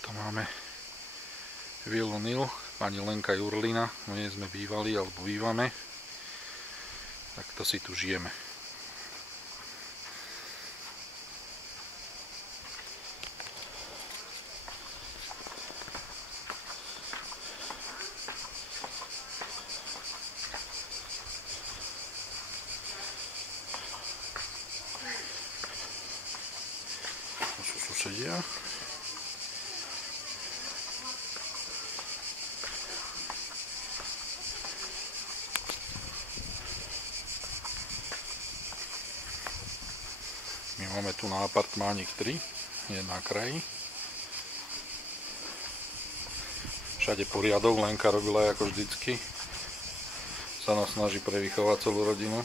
Tuto máme Vilu Nil, pani Lenka Jurlina, no nie sme bývali, alebo bývame. Tak to si tu žijeme. To sú susedia. My máme tu na apartmánik 3, je na kraji. Všade poriadok, Lenka robila ako vždycky. Sa nás snaží prevychovať celú rodinu.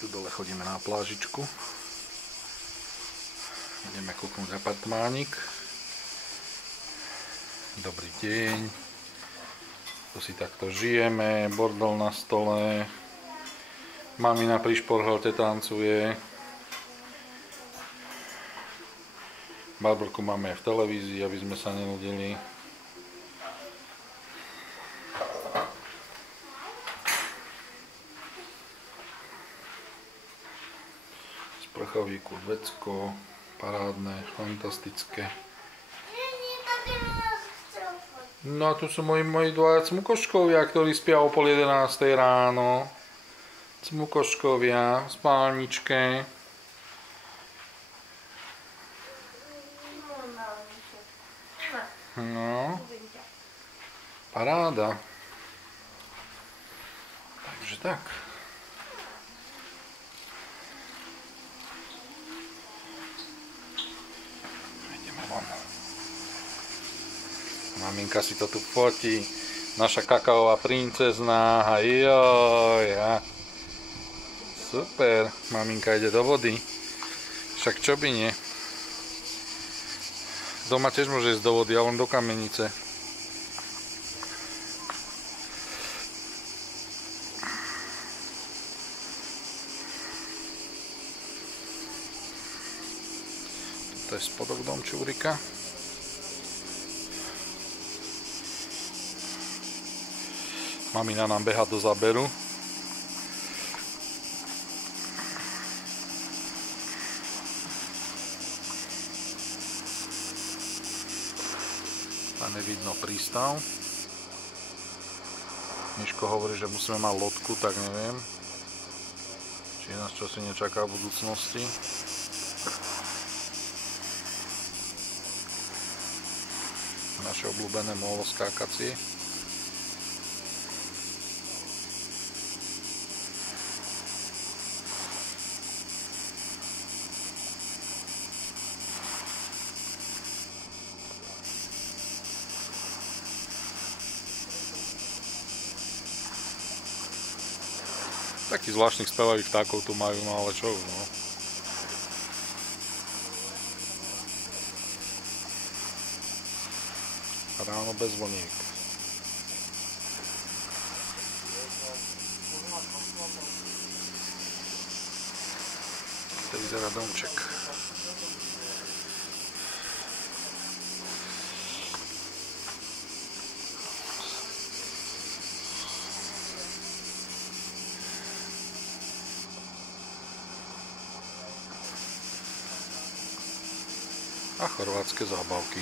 Tu dole chodíme na plážičku. Ideme kúknúť apartmánik. Dobrý deň. Tu si takto žijeme, bordel na stole. Mamina pri šporhelte tancuje. Barborku máme aj v televízii, aby sme sa nenudili. Sprchový kurvecko, parádne, fantastické. No a tu sú moji dvaja cmukoškovia, ktorí spia o 10:30 ráno. Cmukoškovia v spálničke. No. Paráda. Takže tak. Ideme von. Maminka si to tu fotí. Naša kakaová princezná. Joj. Super, maminka ide do vody. Však čo by nie? Doma tiež môže ísť do vody, ale len do kamenice. To je spodok domčúrika. Mamina nám beha do záberu. Tam je vidno prístav. Miško hovorí, že musíme mať lodku, tak neviem, či nás čosi nečaká v budúcnosti. Naše obľúbené molo skákacie. Takých zvláštnych spevavých vtákov tu majú, no ale čo už, no. Ráno bez vlniek. To vyzerá domček. A chorvátske zábavky.